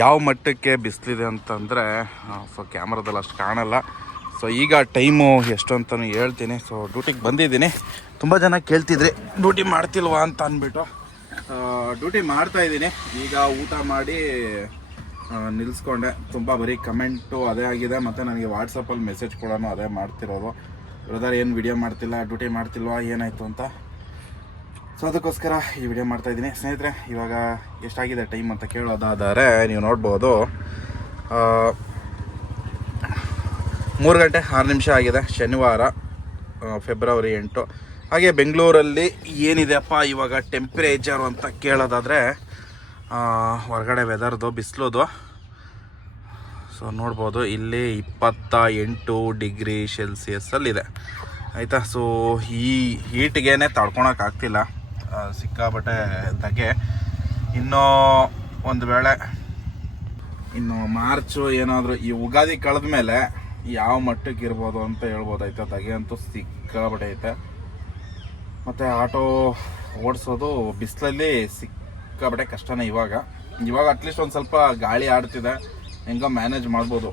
ಯಾವ ಮಟ್ಟಕ್ಕೆ ಬಿಸಿಲಿದೆ ಅಂತಂದರೆ ಸೊ ಕ್ಯಾಮ್ರಾದಲ್ಲಿ ಅಷ್ಟು ಕಾಣಲ್ಲ. ಸೊ ಈಗ ಟೈಮು ಎಷ್ಟು ಅಂತಲೂ ಹೇಳ್ತೀನಿ. ಸೊ ಡ್ಯೂಟಿಗೆ ಬಂದಿದ್ದೀನಿ. ತುಂಬ ಜನ ಕೇಳ್ತಿದ್ರಿ ಡ್ಯೂಟಿ ಮಾಡ್ತಿಲ್ವಾ ಅಂತ ಅಂದ್ಬಿಟ್ಟು. ಡ್ಯೂಟಿ ಮಾಡ್ತಾಯಿದ್ದೀನಿ. ಈಗ ಊಟ ಮಾಡಿ ನಿಲ್ಲಿಸ್ಕೊಂಡೆ. ತುಂಬ ಬರೀ ಕಮೆಂಟು ಅದೇ ಆಗಿದೆ, ಮತ್ತು ನನಗೆ ವಾಟ್ಸಪ್ಪಲ್ಲಿ ಮೆಸೇಜ್ ಕೂಡ ಅದೇ ಮಾಡ್ತಿರೋದು, ಬ್ರದರ್ ಏನು ವಿಡಿಯೋ ಮಾಡ್ತಿಲ್ಲ, ಡ್ಯೂಟಿ ಮಾಡ್ತಿಲ್ವಾ, ಏನಾಯಿತು ಅಂತ. ಸೊ ಅದಕ್ಕೋಸ್ಕರ ಈ ವಿಡಿಯೋ ಮಾಡ್ತಾಯಿದ್ದೀನಿ. ಸ್ನೇಹಿತರೆ, ಇವಾಗ ಎಷ್ಟಾಗಿದೆ ಟೈಮ್ ಅಂತ ಕೇಳೋದಾದರೆ ನೀವು ನೋಡ್ಬೋದು 3 ಗಂಟೆ 6 ನಿಮಿಷ ಆಗಿದೆ. ಶನಿವಾರ ಫೆಬ್ರವರಿ 8. ಹಾಗೆ ಬೆಂಗಳೂರಲ್ಲಿ ಏನಿದೆಯಪ್ಪ ಇವಾಗ ಟೆಂಪ್ರೇಚರು ಅಂತ ಕೇಳೋದಾದರೆ ಹೊರಗಡೆ ವೆದರ್ದು ಬಿಸಿಲುದು ಸೊ ನೋಡ್ಬೋದು ಇಲ್ಲಿ 28 ಡಿಗ್ರಿ ಸೆಲ್ಸಿಯಸ್ಸಲ್ಲಿದೆ ಆಯಿತಾ. ಸೊ ಈ ಹೀಟ್ಗೆ ತಡ್ಕೊಳಕ್ಕಾಗ್ತಿಲ್ಲ, ಸಿಕ್ಕಾಬಟ್ಟೆ ಧಗೆ. ಇನ್ನೂ ಒಂದು ವೇಳೆ ಇನ್ನು ಮಾರ್ಚು ಏನಾದರೂ ಈ ಉಗಾದಿ ಕಳೆದ ಮೇಲೆ ಯಾವ ಮಟ್ಟಕ್ಕೆ ಇರ್ಬೋದು ಅಂತ ಹೇಳ್ಬೋದು ಆಯಿತಾ. ಧಗೆ ಅಂತೂ ಸಿಕ್ಕಾಬಟ್ಟೆ ಐತೆ. ಮತ್ತು ಆಟೋ ಓಡಿಸೋದು ಬಿಸಿಲಲ್ಲಿ ಸಿಕ್ಕಾಬಟ್ಟೆ ಕಷ್ಟನೇ. ಇವಾಗ ಅಟ್ಲೀಸ್ಟ್ ಒಂದು ಸ್ವಲ್ಪ ಗಾಳಿ ಆಡ್ತಿದೆ, ಹೆಂಗೋ ಮ್ಯಾನೇಜ್ ಮಾಡ್ಬೋದು.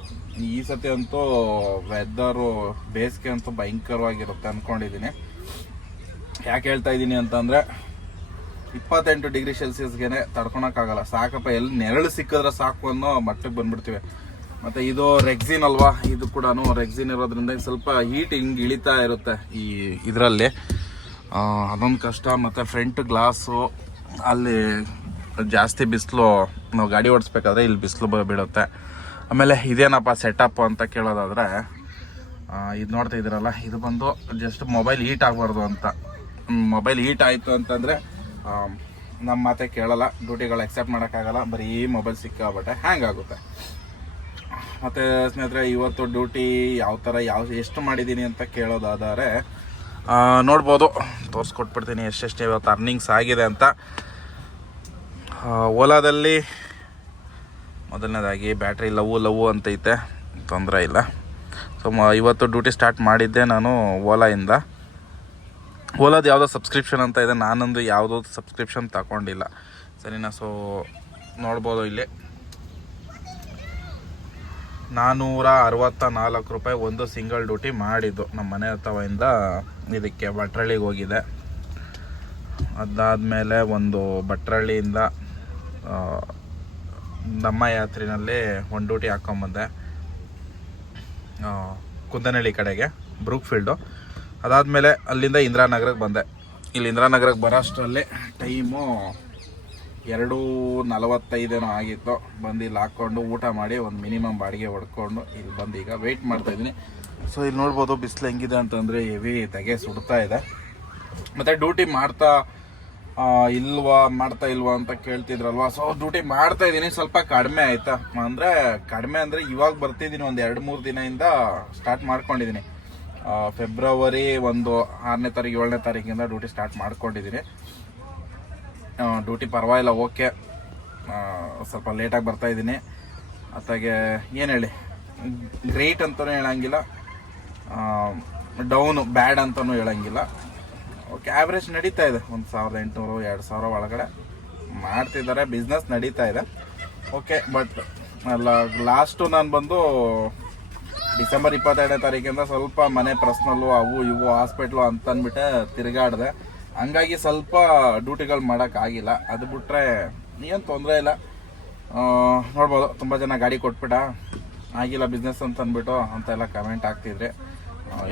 ಈ ಸತಿ ಅಂತೂ ವೆದರು ಬೇಸಿಗೆ ಅಂತೂ ಭಯಂಕರವಾಗಿರುತ್ತೆ ಅಂದ್ಕೊಂಡಿದ್ದೀನಿ. ಯಾಕೆ ಹೇಳ್ತಾ ಇದ್ದೀನಿ ಅಂತಂದರೆ 28 ಡಿಗ್ರಿ ಸೆಲ್ಸಿಯಸ್ಗೆ ತಡ್ಕೊಳಕ್ಕಾಗಲ್ಲ. ಸಾಕಪ್ಪ, ಎಲ್ಲಿ ನೆರಳು ಸಿಕ್ಕಿದ್ರೆ ಸಾಕು ಅನ್ನೋ ಮಟ್ಟಕ್ಕೆ ಬಂದುಬಿಡ್ತೀವಿ. ಮತ್ತು ಇದು ರೆಕ್ಸಿನ್ ಅಲ್ವಾ, ಇದು ಕೂಡ ರೆಕ್ಸಿನ್ ಇರೋದ್ರಿಂದ ಸ್ವಲ್ಪ ಹೀಟ್ ಹಿಂಗೆ ಇಳಿತಾ ಇರುತ್ತೆ ಈ ಇದರಲ್ಲಿ. ಅದೊಂದು ಕಷ್ಟ. ಮತ್ತು ಫ್ರಂಟ್ ಗ್ಲಾಸು ಅಲ್ಲಿ ಜಾಸ್ತಿ ಬಿಸಿಲು, ನಾವು ಗಾಡಿ ಓಡಿಸ್ಬೇಕಾದ್ರೆ ಇಲ್ಲಿ ಬಿಸಿಲು ಬೀಳುತ್ತೆ. ಆಮೇಲೆ ಇದೇನಪ್ಪ ಸೆಟಪ್ ಅಂತ ಕೇಳೋದಾದರೆ ಇದು ನೋಡ್ತಾ ಇದ್ದೀರಲ್ಲ, ಇದು ಬಂದು ಜಸ್ಟ್ ಮೊಬೈಲ್ ಹೀಟ್ ಆಗಬಾರ್ದು ಅಂತ. ಮೊಬೈಲ್ ಹೀಟ್ ಆಯಿತು ಅಂತಂದರೆ ನಮ್ಮ ಮಾತೆ ಕೇಳಲ್ಲ, ಡ್ಯೂಟಿಗಳು ಎಕ್ಸೆಪ್ಟ್ ಮಾಡೋಕ್ಕಾಗಲ್ಲ, ಬರೀ ಮೊಬೈಲ್ ಸಿಕ್ಕಾಬಟ್ಟೆ ಹ್ಯಾಂಗ್ ಆಗುತ್ತೆ. ಮತ್ತು ಸ್ನೇಹಿತರೆ, ಇವತ್ತು ಡ್ಯೂಟಿ ಯಾವ ಥರ ಎಷ್ಟು ಮಾಡಿದ್ದೀನಿ ಅಂತ ಕೇಳೋದಾದರೆ ನೋಡ್ಬೋದು, ತೋರಿಸ್ಕೊಟ್ಬಿಡ್ತೀನಿ ಎಷ್ಟೆಷ್ಟು ಇವತ್ತು ಅರ್ನಿಂಗ್ಸ್ ಆಗಿದೆ ಅಂತ. ಓಲಾದಲ್ಲಿ ಮೊದಲನೇದಾಗಿ ಬ್ಯಾಟ್ರಿ ಲವ್ ಅಂತೈತೆ, ತೊಂದರೆ ಇಲ್ಲ. ಸೊ ಇವತ್ತು ಡ್ಯೂಟಿ ಸ್ಟಾರ್ಟ್ ಮಾಡಿದ್ದೆ ನಾನು ಓಲಾಯಿಂದ. ಓಲಾದ ಯಾವುದೋ ಸಬ್ಸ್ಕ್ರಿಪ್ಷನ್ ಅಂತ ಇದೆ, ನಾನೊಂದು ಯಾವುದೋ ಸಬ್ಸ್ಕ್ರಿಪ್ಷನ್ ತಗೊಂಡಿಲ್ಲ, ಸರಿನಾ. ಸೊ ನೋಡ್ಬೋದು ಇಲ್ಲಿ 464 ರೂಪಾಯಿ ಒಂದು ಸಿಂಗಲ್ ಡ್ಯೂಟಿ ಮಾಡಿದ್ದು. ನಮ್ಮ ಮನೆ ಹತ್ತವಿಂದ ಇದಕ್ಕೆ ಭಟ್ರಳ್ಳಿಗೆ ಹೋಗಿದೆ. ಅದಾದಮೇಲೆ ಒಂದು ಭಟ್ರಳ್ಳಿಯಿಂದ ನಮ್ಮ ಯಾತ್ರೆಯಲ್ಲಿ ಒಂದು ಡ್ಯೂಟಿ ಹಾಕ್ಕೊಂಬಂದೆ ಕುಂದನಹಳ್ಳಿ ಕಡೆಗೆ, ಬ್ರೂಕ್ ಫೀಲ್ಡು. ಅದಾದಮೇಲೆ ಅಲ್ಲಿಂದ ಇಂದಿರಾನಗರಕ್ಕೆ ಬಂದೆ. ಇಲ್ಲಿ ಇಂದಿರಾನಗರಕ್ಕೆ ಬರೋ ಅಷ್ಟರಲ್ಲಿ ಟೈಮು 2:45 ಆಗಿತ್ತು. ಬಂದು ಇಲ್ಲಿ ಹಾಕ್ಕೊಂಡು ಊಟ ಮಾಡಿ ಒಂದು ಮಿನಿಮಮ್ ಬಾಡಿಗೆ ಹೊಡ್ಕೊಂಡು ಇಲ್ಲಿ ಬಂದು ಈಗ ವೆಯ್ಟ್ ಮಾಡ್ತಾಯಿದ್ದೀನಿ. ಸೊ ಇಲ್ಲಿ ನೋಡ್ಬೋದು ಬಿಸಿಲು ಹೆಂಗಿದೆ ಅಂತಂದರೆ ಹೆವಿ ತೆಗೆ ಸುಡ್ತಾ ಇದೆ. ಮತ್ತು ಡ್ಯೂಟಿ ಮಾಡ್ತಾ ಇಲ್ವಾ ಅಂತ ಕೇಳ್ತಿದ್ರಲ್ವ. ಸೊ ಡ್ಯೂಟಿ ಮಾಡ್ತಾ ಇದ್ದೀನಿ, ಸ್ವಲ್ಪ ಕಡಿಮೆ ಆಯಿತಾ. ಕಡಿಮೆ ಅಂದರೆ ಇವಾಗ ಬರ್ತಿದ್ದೀನಿ, ಒಂದು 2-3 ದಿನದಿಂದ ಸ್ಟಾರ್ಟ್ ಮಾಡ್ಕೊಂಡಿದ್ದೀನಿ. ಫೆಬ್ರವರಿ 6ನೇ ತಾರೀಕು 7ನೇ ತಾರೀಕಿಂದ ಡ್ಯೂಟಿ ಸ್ಟಾರ್ಟ್ ಮಾಡ್ಕೊಂಡಿದ್ದೀನಿ. ಡ್ಯೂಟಿ ಪರವಾಗಿಲ್ಲ, ಓಕೆ. ಸ್ವಲ್ಪ ಲೇಟಾಗಿ ಬರ್ತಾಯಿದ್ದೀನಿ. ಅತ್ತಾಗೆ ಏನು ಹೇಳಿ, ಗ್ರೇಟ್ ಅಂತಲೂ ಹೇಳಂಗಿಲ್ಲ, ಡೌನು ಬ್ಯಾಡ್ ಅಂತಲೂ ಹೇಳಂಗಿಲ್ಲ. ಓಕೆ, ಆ್ಯಾವ್ರೇಜ್ ನಡೀತಾ ಇದೆ. 1,800-2,000 ಒಳಗಡೆ ಮಾಡ್ತಿದ್ದಾರೆ, ಬಿಸ್ನೆಸ್ ನಡೀತಾ ಇದೆ. ಓಕೆ, ಬಟ್ ಲಾಸ್ಟು ನಾನು ಬಂದು ಡಿಸೆಂಬರ್ 22ನೇ ತಾರೀಕಿಂದ ಸ್ವಲ್ಪ ಮನೆ ಪರ್ಸ್ನಲ್ಲು ಅವು ಇವು ಹಾಸ್ಪಿಟ್ಲು ಅಂತಂದ್ಬಿಟ್ಟೆ ತಿರುಗಾಡಿದೆ. ಹಂಗಾಗಿ ಸ್ವಲ್ಪ ಡ್ಯೂಟಿಗಳು ಮಾಡೋಕ್ಕಾಗಿಲ್ಲ. ಅದು ಬಿಟ್ಟರೆ ಏನು ತೊಂದರೆ ಇಲ್ಲ. ನೋಡ್ಬೋದು, ತುಂಬ ಜನ ಗಾಡಿ ಕೊಟ್ಬಿಟ್ಟ ಆಗಿಲ್ಲ ಬಿಸ್ನೆಸ್ ಅಂತಂದ್ಬಿಟ್ಟು ಅಂತೆಲ್ಲ ಕಮೆಂಟ್ ಆಗ್ತಿದ್ರಿ.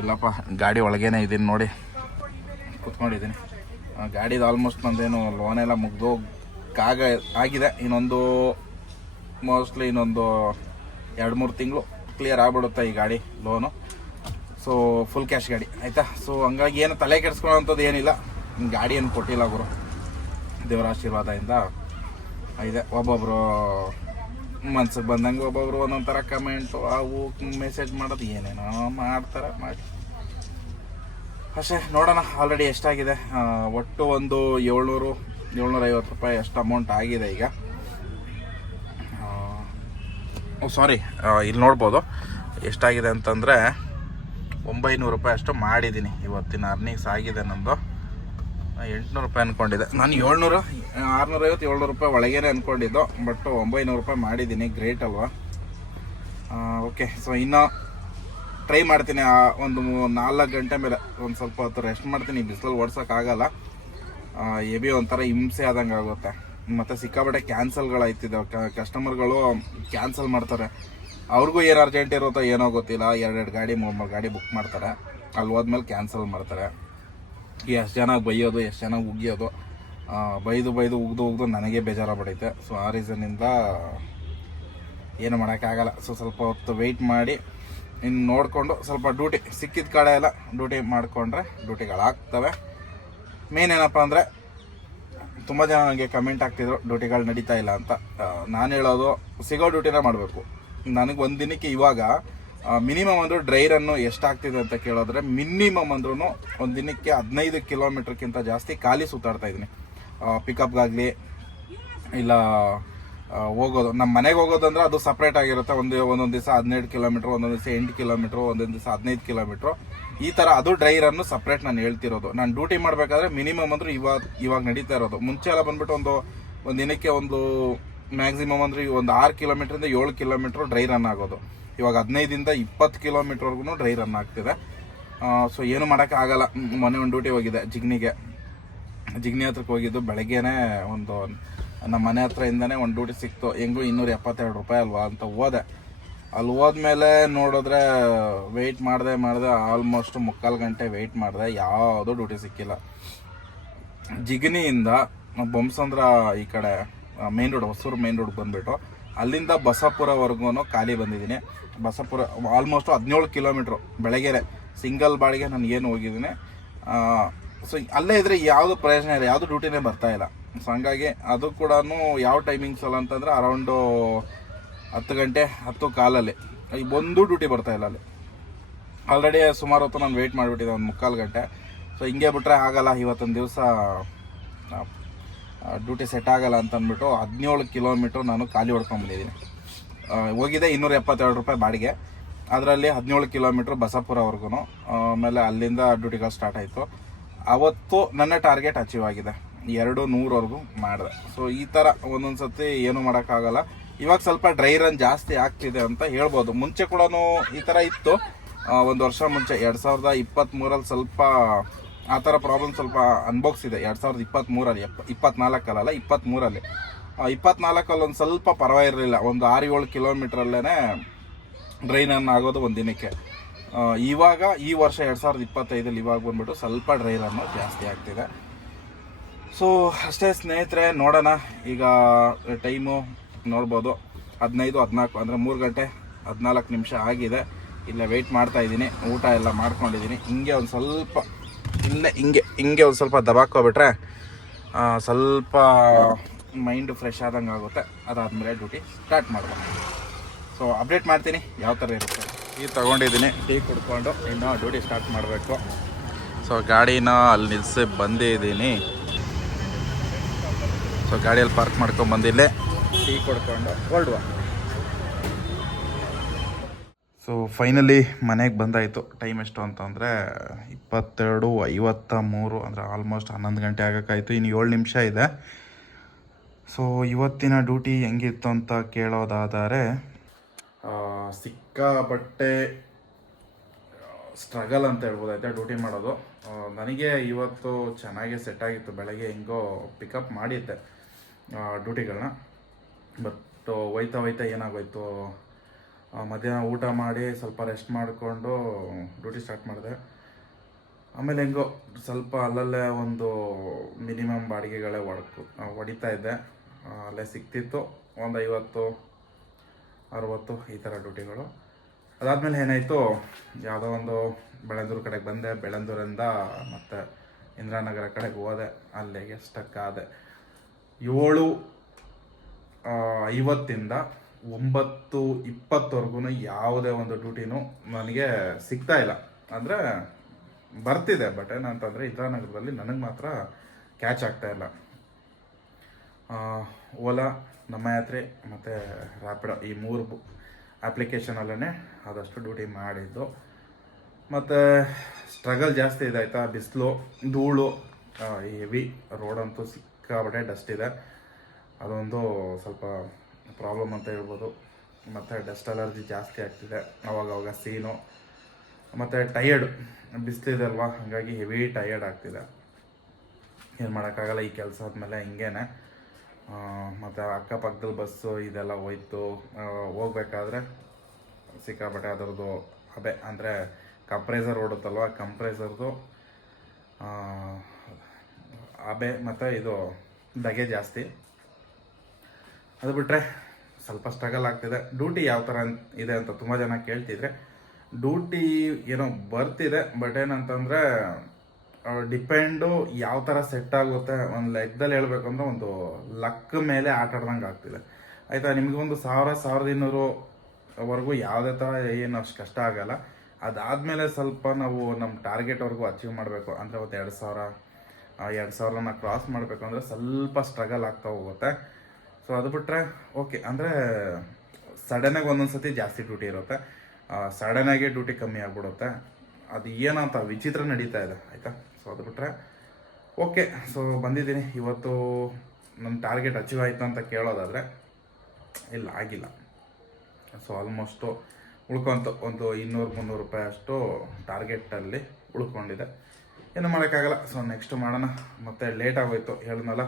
ಇಲ್ಲಪ್ಪ, ಗಾಡಿ ಒಳಗೇನೆ ಇದ್ದೀನಿ ನೋಡಿ, ಕುತ್ಕೊಂಡಿದ್ದೀನಿ. ಗಾಡಿದು ಆಲ್ಮೋಸ್ಟ್ ನಂದೇನು ಲೋನೆಲ್ಲ ಆಗಿದೆ. ಮೋಸ್ಟ್ಲಿ ಇನ್ನೊಂದು 2-3 ತಿಂಗಳು ಕ್ಲಿಯರ್ ಆಗ್ಬಿಡುತ್ತೆ ಈ ಗಾಡಿ ಲೋನು. ಸೊ ಫುಲ್ ಕ್ಯಾಶ್ ಗಾಡಿ ಆಯಿತಾ. ಸೊ ಹಂಗಾಗಿ ಏನು ತಲೆ ಕೆಡಿಸ್ಕೊಳ್ಳೋಂಥದ್ದು ಏನಿಲ್ಲ. ಗಾಡಿ ಏನು ಕೊಟ್ಟಿಲ್ಲ ಗುರು, ದೇವರ ಆಶೀರ್ವಾದದಿಂದ ಇದೆ. ಒಬ್ಬೊಬ್ಬರು ಮನ್ಸಿಗೆ ಬಂದಂಗೆ ಒಬ್ಬೊಬ್ರು ಒಂದೊಂದು ಥರ ಕಮೆಂಟು ಅವು ಮೆಸೇಜ್ ಮಾಡೋದು ಏನೇನೋ ಮಾಡ್ತಾರೆ, ಮಾಡಿ ಅಷ್ಟೇ. ನೋಡೋಣ ಆಲ್ರೆಡಿ ಎಷ್ಟಾಗಿದೆ. ಒಟ್ಟು ಒಂದು 700-750 ರೂಪಾಯಿ ಅಷ್ಟು ಅಮೌಂಟ್ ಆಗಿದೆ ಈಗ. ಸಾರಿ, ಇಲ್ಲಿ ನೋಡ್ಬೋದು ಎಷ್ಟಾಗಿದೆ ಅಂತಂದರೆ 900 ರೂಪಾಯಿ ಅಷ್ಟು ಮಾಡಿದ್ದೀನಿ. ಇವತ್ತಿನ ಅರ್ನಿಂಗ್ಸ್ ಆಗಿದೆ ನಮ್ಮದು 800 ರೂಪಾಯಿ ಅಂದ್ಕೊಂಡಿದ್ದೆ ನಾನು. 650 700 ರೂಪಾಯಿ ಒಳಗೇನೆ ಅಂದ್ಕೊಂಡಿದ್ದು, ಬಟ್ 900 ರೂಪಾಯಿ ಮಾಡಿದ್ದೀನಿ. ಗ್ರೇಟ್ ಅಲ್ವಾ? ಓಕೆ, ಸೊ ಇನ್ನು ಟ್ರೈ ಮಾಡ್ತೀನಿ. ಒಂದು 4 ಗಂಟೆ ಮೇಲೆ ಒಂದು ಸ್ವಲ್ಪ ಹೊತ್ತು ರೆಸ್ಟ್ ಮಾಡ್ತೀನಿ. ಬಿಸಿಲಲ್ಲಿ ಓಡ್ಸೋಕ್ಕಾಗಲ್ಲ, ಎಬಿ ಒಂಥರ ಹಿಂಸೆ ಆದಂಗೆ ಆಗುತ್ತೆ. ಮತ್ತು ಸಿಕ್ಕಾಪಟ್ಟೆ ಕ್ಯಾನ್ಸಲ್ಗಳಾಯ್ತಿದ್ದಾವೆ. ಕಸ್ಟಮರ್ಗಳು ಕ್ಯಾನ್ಸಲ್ ಮಾಡ್ತಾರೆ. ಅವ್ರಿಗೂ ಏನು ಅರ್ಜೆಂಟ್ ಇರುತ್ತೋ ಏನೋ ಗೊತ್ತಿಲ್ಲ, 2 ಗಾಡಿ 3 ಗಾಡಿ ಬುಕ್ ಮಾಡ್ತಾರೆ. ಅಲ್ಲಿ ಹೋದ್ಮೇಲೆ ಕ್ಯಾನ್ಸಲ್ ಮಾಡ್ತಾರೆ. ಎಷ್ಟು ಜನ ಬೈಯೋದು, ಎಷ್ಟು ಜನ ಉಗಿಯೋದು, ಬೈದು ಉಗ್ದು ನನಗೆ ಬೇಜಾರಾಗ್ಬಿಡೈತೆ. ಸೊ ಆ ರೀಸನ್ನಿಂದ ಏನು ಮಾಡೋಕ್ಕಾಗಲ್ಲ. ಸೊ ಸ್ವಲ್ಪ ಹೊತ್ತು ವೆಯ್ಟ್ ಮಾಡಿ ಇನ್ನು ನೋಡಿಕೊಂಡು ಸ್ವಲ್ಪ ಡ್ಯೂಟಿ ಸಿಕ್ಕಿದ ಕಡೆ ಎಲ್ಲ ಡ್ಯೂಟಿ ಮಾಡಿಕೊಂಡ್ರೆ ಡ್ಯೂಟಿಗಳಾಗ್ತವೆ. ಮೇನ್ ಏನಪ್ಪ ಅಂದರೆ, ತುಂಬ ಜನ ನನಗೆ ಕಮೆಂಟ್ ಆಗ್ತಿದ್ರು ಡ್ಯೂಟಿಗಳು ನಡೀತಾ ಇಲ್ಲ ಅಂತ. ನಾನು ಹೇಳೋದು, ಸಿಗೋ ಡ್ಯೂಟಿನ ಮಾಡಬೇಕು. ನನಗೆ ಒಂದು ದಿನಕ್ಕೆ ಇವಾಗ ಮಿನಿಮಮ್ ಅಂದರೂ ಡ್ರೈ ರನ್ನು ಎಷ್ಟಾಗ್ತಿದೆ ಅಂತ ಕೇಳಿದ್ರೆ, ಮಿನಿಮಮ್ ಅಂದ್ರೂ ಒಂದು ದಿನಕ್ಕೆ 15 ಕಿಲೋಮೀಟ್ರ್ಗಿಂತ ಜಾಸ್ತಿ ಖಾಲಿ ಸುತ್ತಾಡ್ತಾ ಇದ್ದೀನಿ. ಪಿಕಪ್ಗಾಗಲಿ ಇಲ್ಲ ಹೋಗೋದು, ನಮ್ಮ ಮನೆಗೆ ಹೋಗೋದಂದ್ರೆ ಅದು ಸಪ್ರೇಟ್ ಆಗಿರುತ್ತೆ. ಒಂದೊಂದು ದಿವಸ 12 ಕಿಲೋಮೀಟ್ರ್, ಒಂದೊಂದು ದಿವಸ 8 ಕಿಲೋಮೀಟ್ರ್, ಒಂದೊಂದು ದಿವಸ 15 ಕಿಲೋಮೀಟ್ರು, ಈ ಥರ. ಅದು ಡ್ರೈ ರನ್ನು ಸಪ್ರೇಟ್ ನಾನು ಹೇಳ್ತಿರೋದು. ನಾನು ಡ್ಯೂಟಿ ಮಾಡಬೇಕಾದ್ರೆ ಮಿನಿಮಮ್ ಅಂದರೂ ಇವಾಗ ನಡೀತಾ ಇರೋದು. ಮುಂಚೆ ಎಲ್ಲ ಬಂದ್ಬಿಟ್ಟು ಒಂದು ದಿನಕ್ಕೆ ಒಂದು ಮ್ಯಾಕ್ಸಿಮಮ್ ಅಂದರೆ ಒಂದು 6 ಕಿಲೋಮೀಟ್ರಿಂದ 7 ಕಿಲೋಮೀಟ್ರ್ ಡ್ರೈ ರನ್ ಆಗೋದು. ಇವಾಗ 15ರಿಂದ 20 ಕಿಲೋಮೀಟ್ರ್ವರೆಗೂ ಡ್ರೈ ರನ್ ಆಗ್ತಿದೆ. ಸೊ ಏನು ಮಾಡೋಕ್ಕಾಗಲ್ಲ. ಮೊನ್ನೆ ಒಂದು ಡ್ಯೂಟಿ ಹೋಗಿದೆ ಜಿಗ್ನಿ ಹತ್ರಕ್ಕೆ ಹೋಗಿದ್ದು. ಬೆಳಗ್ಗೆನೇ ನಮ್ಮ ಮನೆ ಹತ್ರದಿಂದನೇ ಒಂದು ಡ್ಯೂಟಿ ಸಿಕ್ತು. ಹೆಂಗೂ 272 ರೂಪಾಯಿ ಅಲ್ವಾ ಅಂತ ಹೋದೆ. ಅಲ್ಲಿ ಹೋದ್ಮೇಲೆ ನೋಡಿದ್ರೆ ವೆಯ್ಟ್ ಮಾಡಿದೆ ಆಲ್ಮೋಸ್ಟ್ 3/4 ಗಂಟೆ ವೆಯ್ಟ್ ಮಾಡಿದೆ. ಯಾವುದೂ ಡ್ಯೂಟಿ ಸಿಕ್ಕಿಲ್ಲ. ಜಿಗನಿಯಿಂದ ಬೊಮ್ಮಸಂದ್ರ ಈ ಕಡೆ main road, Hosur main road ಬಂದುಬಿಟ್ಟು ಅಲ್ಲಿಂದ ಬಸಪುರವರೆಗೂ ಖಾಲಿ ಬಂದಿದ್ದೀನಿ. ಬಸಪುರ ಆಲ್ಮೋಸ್ಟು 17 ಕಿಲೋಮೀಟ್ರು ಬೆಳಗ್ಗೆನೆ ಸಿಂಗಲ್ ಬಾಡಿಗೆ ನಾನು ಏನು ಹೋಗಿದ್ದೀನಿ. ಸೊ ಅಲ್ಲೇ ಇದ್ದರೆ ಯಾವುದು ಪ್ರಯೋಜನ ಇಲ್ಲ, ಯಾವುದು ಡ್ಯೂಟಿನೇ ಬರ್ತಾಯಿಲ್ಲ. ಸೊ ಹಂಗಾಗಿ ಅದು ಕೂಡ ಯಾವ ಟೈಮಿಂಗ್ಸಲ್ಲ ಅಂತಂದರೆ ಅರೌಂಡು 10 ಗಂಟೆ 10:15 ಈ ಒಂದು ಡ್ಯೂಟಿ ಬರ್ತಾಯಿಲ್ಲ ಅಲ್ಲಿ. ಆಲ್ರೆಡಿ ಸುಮಾರು ಹೊತ್ತು ನಾನು ವೆಯ್ಟ್ ಮಾಡಿಬಿಟ್ಟಿದ್ದೆ, ಒಂದು 3/4 ಗಂಟೆ. ಸೊ ಹಿಂಗೆ ಬಿಟ್ಟರೆ ಆಗಲ್ಲ, ಇವತ್ತೊಂದು ದಿವಸ ಡ್ಯೂಟಿ ಸೆಟ್ ಆಗಲ್ಲ ಅಂತ ಅಂದ್ಬಿಟ್ಟು 17 ಕಿಲೋಮೀಟ್ರ್ ನಾನು ಖಾಲಿ ಹೊಡ್ಕೊಂಡ್ಬಂದಿದ್ದೀನಿ. ಹೋಗಿದೆ 272 ರೂಪಾಯಿ ಬಾಡಿಗೆ. ಅದರಲ್ಲಿ 17 ಕಿಲೋಮೀಟ್ರ್ ಬಸಪುರವರೆಗೂ. ಆಮೇಲೆ ಅಲ್ಲಿಂದ ಡ್ಯೂಟಿಗಳು ಸ್ಟಾರ್ಟ್ ಆಯಿತು. ಅವತ್ತು ನನ್ನ ಟಾರ್ಗೆಟ್ ಅಚೀವ್ ಆಗಿದೆ, 200ವರೆಗೂ ಮಾಡಿದೆ. ಸೊ ಈ ಥರ ಒಂದೊಂದು ಸತಿ ಏನೂ ಮಾಡೋಕ್ಕಾಗಲ್ಲ. ಇವಾಗ ಸ್ವಲ್ಪ ಡ್ರೈ ರನ್ ಜಾಸ್ತಿ ಆಗ್ತಿದೆ ಅಂತ ಹೇಳ್ಬೋದು. ಮುಂಚೆ ಕೂಡ ಈ ಥರ ಇತ್ತು, 1 ವರ್ಷ ಮುಂಚೆ 2023 ಸ್ವಲ್ಪ ಆ ಥರ ಪ್ರಾಬ್ಲಮ್ ಸ್ವಲ್ಪ ಅನ್ಭೋಗಿಸಿದೆ. 2023 24 23 24 ಒಂದು ಸ್ವಲ್ಪ ಪರವಾಗಿರಲಿಲ್ಲ. ಒಂದು 6-7 ಕಿಲೋಮೀಟ್ರಲ್ಲೇ ಡ್ರೈ ರನ್ ಆಗೋದು ಒಂದು ದಿನಕ್ಕೆ. ಇವಾಗ ಈ ವರ್ಷ 2025 ಇವಾಗ ಬಂದ್ಬಿಟ್ಟು ಸ್ವಲ್ಪ ಡ್ರೈ ರನ್ನು ಜಾಸ್ತಿ ಆಗ್ತಿದೆ. ಸೊ ಅಷ್ಟೇ ಸ್ನೇಹಿತರೆ, ನೋಡೋಣ. ಈಗ ಟೈಮು ನೋಡ್ಬೋದು 15:14 ಅಂದರೆ 3 ಗಂಟೆ 14 ನಿಮಿಷ ಆಗಿದೆ. ಇಲ್ಲೇ ವೆಯ್ಟ್ ಮಾಡ್ತಾಯಿದ್ದೀನಿ. ಊಟ ಎಲ್ಲ ಮಾಡ್ಕೊಂಡಿದ್ದೀನಿ. ಹಿಂಗೆ ಒಂದು ಸ್ವಲ್ಪ ಹಿಂಗೆ ಒಂದು ಸ್ವಲ್ಪ ದಬಾಕೋಬಿಟ್ರೆ ಸ್ವಲ್ಪ ಮೈಂಡು ಫ್ರೆಶ್ ಆದಂಗೆ ಆಗುತ್ತೆ. ಅದಾದಮೇಲೆ ಡ್ಯೂಟಿ ಸ್ಟಾರ್ಟ್ ಮಾಡ್ಬೋದು. ಸೊ ಅಪ್ಡೇಟ್ ಮಾಡ್ತೀನಿ ಯಾವ ಥರ ಇರುತ್ತೆ. ಟೀ ತೊಗೊಂಡಿದ್ದೀನಿ, ಟೀ ಕುಡ್ಕೊಂಡು ಇನ್ನೂ ಡ್ಯೂಟಿ ಸ್ಟಾರ್ಟ್ ಮಾಡಬೇಕು. ಸೊ ಗಾಡಿನ ಅಲ್ಲಿ ನಿಲ್ಲಿಸಿ ಬಂದಿದ್ದೀನಿ. ಸೊ ಗಾಡಿಯಲ್ಲಿ ಪಾರ್ಕ್ ಮಾಡ್ಕೊಂಡ್ಬಂದಿಲ್ಲೇ ಟೀ ಕುಡ್ಕೊಂಡು ಹೊರಡುವ. ಸೊ ಫೈನಲಿ ಮನೆಗೆ ಬಂದಾಯಿತು. ಟೈಮ್ ಎಷ್ಟು ಅಂತಂದರೆ 22:53 ಅಂದರೆ ಆಲ್ಮೋಸ್ಟ್ 11 ಗಂಟೆ ಆಗೋಕ್ಕಾಯಿತು. ಇನ್ನು 7 ನಿಮಿಷ ಇದೆ. ಸೊ ಇವತ್ತಿನ ಡ್ಯೂಟಿ ಹೆಂಗಿತ್ತು ಅಂತ ಕೇಳೋದಾದರೆ, ಸಿಕ್ಕಾಪಟ್ಟೆ ಸ್ಟ್ರಗಲ್ ಅಂತ ಹೇಳ್ಬೋದೈತೆ ಡ್ಯೂಟಿ ಮಾಡೋದು. ನನಗೆ ಇವತ್ತು ಚೆನ್ನಾಗೇ ಸೆಟ್ ಆಗಿತ್ತು. ಬೆಳಗ್ಗೆ ಹೆಂಗೋ ಪಿಕಪ್ ಮಾಡಿದ್ದೆ ಡ್ಯೂಟಿಗಳನ್ನ. ಬಟ್ ಹೋಯ್ತಾ ಏನಾಗೋಯ್ತು, ಮಧ್ಯಾಹ್ನ ಊಟ ಮಾಡಿ ಸ್ವಲ್ಪ ರೆಸ್ಟ್ ಮಾಡಿಕೊಂಡು ಡ್ಯೂಟಿ ಸ್ಟಾರ್ಟ್ ಮಾಡಿದೆ. ಆಮೇಲೆ ಹೆಂಗೋ ಸ್ವಲ್ಪ ಅಲ್ಲಲ್ಲೇ ಒಂದು ಮಿನಿಮಮ್ ಬಾಡಿಗೆಗಳೇ ಹೊಡಿತಾ ಇದ್ದೆ. ಅಲ್ಲೇ ಸಿಕ್ತಿತ್ತು ಒಂದು 50-60 ಈ ಥರ ಡ್ಯೂಟಿಗಳು. ಅದಾದಮೇಲೆ ಏನಾಯಿತು, ಯಾವುದೋ ಒಂದು ಬೆಳಂದೂರು ಕಡೆಗೆ ಬಂದೆ. ಬೆಳಂದೂರಿಂದ ಮತ್ತು ಇಂದಿರಾನಗರ ಕಡೆಗೆ ಹೋದೆ. ಅಲ್ಲಿಗೆ ಸ್ಟಕ್ ಆದೆ. 7:50 9:20ವರೆಗೂ ಯಾವುದೇ ಒಂದು ಡ್ಯೂಟಿನೂ ನನಗೆ ಸಿಗ್ತಾ ಇಲ್ಲ. ಅಂದರೆ ಬರ್ತಿದೆ, ಬಟ್ ಏನಂತಂದರೆ ಇಂದಿರಾನಗರದಲ್ಲಿ ನನಗೆ ಮಾತ್ರ ಕ್ಯಾಚ್ ಆಗ್ತಾಯಿಲ್ಲ. ಓಲಾ, ನಮ್ಮ ಯಾತ್ರೆ ಮತ್ತು ರ್ಯಾಪಿಡೋ ಈ 3 ಅಪ್ಲಿಕೇಶನಲ್ಲೇ ಆದಷ್ಟು ಡ್ಯೂಟಿ ಮಾಡಿದ್ದು. ಮತ್ತು ಸ್ಟ್ರಗಲ್ ಜಾಸ್ತಿ ಇದೆ ಆಯಿತಾ. ಬಿಸಿಲು, ಧೂಳು, ಹೆವಿ ರೋಡಂತೂ ಸಿಕ್ಕಾಬಟ್ಟೆ ಡಸ್ಟ್ ಇದೆ. ಅದೊಂದು ಸ್ವಲ್ಪ ಪ್ರಾಬ್ಲಮ್ ಅಂತ ಹೇಳ್ಬೋದು. ಮತ್ತು ಡಸ್ಟ್ ಅಲರ್ಜಿ ಜಾಸ್ತಿ ಆಗ್ತಿದೆ ಅವಾಗವಾಗ ಸೀನು. ಮತ್ತು ಟಯರ್ಡ್, ಬಿಸಿಲಿದೆ ಅಲ್ವಾ, ಹಾಗಾಗಿ ಹೆವಿ ಟಯರ್ಡ್ ಆಗ್ತಿದೆ. ಏನು ಮಾಡೋಕ್ಕಾಗಲ್ಲ, ಈ ಕೆಲಸ ಆದಮೇಲೆ ಹಿಂಗೇನೆ. ಮತ್ತು ಅಕ್ಕಪಕ್ಕದಲ್ಲಿ ಬಸ್ಸು ಇದೆಲ್ಲ ಹೋಯ್ತು, ಹೋಗ್ಬೇಕಾದ್ರೆ ಸಿಕ್ಕಾಬಟ್ಟೆ ಅದರದ್ದು ಅಂದರೆ ಕಂಪ್ರೆಸರ್ ಓಡುತ್ತಲ್ವ, ಕಂಪ್ರೆಸರ್ದು ಮತ್ತು ಇದು ಧಗೆ ಜಾಸ್ತಿ. ಅದು ಬಿಟ್ಟರೆ ಸ್ವಲ್ಪ ಸ್ಟ್ರಗಲ್ ಆಗ್ತಿದೆ. ಡ್ಯೂಟಿ ಯಾವ ಥರ ಇದೆ ಅಂತ ತುಂಬ ಜನ ಕೇಳ್ತಿದ್ರೆ, ಡ್ಯೂಟಿ ಏನೋ ಬರ್ತಿದೆ, ಬಟ್ ಏನಂತಂದರೆ ಡಿಪೆಂಡು ಯಾವ ಥರ ಸೆಟ್ ಆಗುತ್ತೆ. ಒಂದು ಲೆಕ್ಕದಲ್ಲಿ ಹೇಳ್ಬೇಕು ಅಂದರೆ ಒಂದು ಲಕ್ ಮೇಲೆ ಆಟ ಆಡ್ದಂಗೆ ಆಗ್ತಿದೆ ಆಯಿತಾ. ನಿಮಗೊಂದು 1,000-1,500ವರೆಗೂ ಯಾವುದೇ ಥರ ಏನು ಅಷ್ಟು ಕಷ್ಟ ಆಗೋಲ್ಲ. ಅದಾದಮೇಲೆ ಸ್ವಲ್ಪ ನಾವು ನಮ್ಮ ಟಾರ್ಗೆಟ್ವರೆಗೂ ಅಚೀವ್ ಮಾಡಬೇಕು ಅಂದರೆ ಒಂದು 2,000ನ ಕ್ರಾಸ್ ಮಾಡಬೇಕು ಅಂದರೆ ಸ್ವಲ್ಪ ಸ್ಟ್ರಗಲ್ ಆಗ್ತಾ ಹೋಗುತ್ತೆ. ಸೊ ಅದು ಬಿಟ್ಟರೆ ಓಕೆ. ಅಂದರೆ ಸಡನ್ನಾಗಿ ಒಂದೊಂದು ಸತಿ ಜಾಸ್ತಿ ಡ್ಯೂಟಿ ಇರುತ್ತೆ, ಸಡನ್ನಾಗಿ ಡ್ಯೂಟಿ ಕಮ್ಮಿ ಆಗಿಬಿಡುತ್ತೆ. ಅದು ಏನಂತ ವಿಚಿತ್ರ ನಡೀತಾ ಇದೆ ಆಯಿತಾ. ಸೊ ಅದು ಬಿಟ್ಟರೆ ಓಕೆ. ಸೊ ಬಂದಿದ್ದೀನಿ ಇವತ್ತು. ನನ್ನ ಟಾರ್ಗೆಟ್ ಅಚೀವ್ ಆಯಿತು ಅಂತ ಕೇಳೋದಾದರೆ ಇಲ್ಲ, ಆಗಿಲ್ಲ. ಸೊ ಆಲ್ಮೋಸ್ಟು ಉಳ್ಕೊಂತು ಒಂದು 200-300 ರೂಪಾಯಿ ಅಷ್ಟು ಟಾರ್ಗೆಟಲ್ಲಿ ಉಳ್ಕೊಂಡಿದೆ. ಏನು ಮಾಡೋಕ್ಕಾಗಲ್ಲ. ಸೊ ನೆಕ್ಸ್ಟ್ ಮಾಡೋಣ. ಮತ್ತು ಲೇಟ್ ಆಗೋಯ್ತು, ಹೇಳಿದ್ನಲ್ಲ,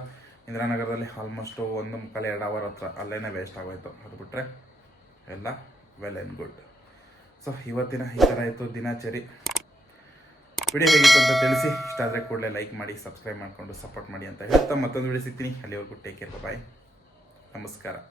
ಇಂದಿರಾನಗರದಲ್ಲಿ ಆಲ್ಮೋಸ್ಟು 1.25-2 ಅವರ್ ಹತ್ರ ಅಲ್ಲೇ ವೇಸ್ಟ್ ಆಗೋಯ್ತು. ಅದು ಬಿಟ್ಟರೆ ಎಲ್ಲ ವೆಲ್ ಆ್ಯಂಡ್ ಗುಡ್. ಸೊ ಇವತ್ತಿನ ಈ ಥರ ಇತ್ತು ದಿನಚರಿ. ವಿಡಿಯೋ ಹೇಗಿತ್ತು ಅಂತ ತಿಳಿಸಿ. ಇಷ್ಟ ಆದರೆ ಕೂಡಲೇ ಲೈಕ್ ಮಾಡಿ, ಸಬ್ಸ್ಕ್ರೈಬ್ ಮಾಡಿಕೊಂಡು ಸಪೋರ್ಟ್ ಮಾಡಿ ಅಂತ ಹೇಳ್ತಾ ಮತ್ತೊಂದು ವಿಡಿಯೋ ಸಿಗ್ತೀನಿ. ಅಲ್ಲಿವರೆಗೂ ಟೇಕ್ ಕೇರ್, ಬಾಯ್, ನಮಸ್ಕಾರ.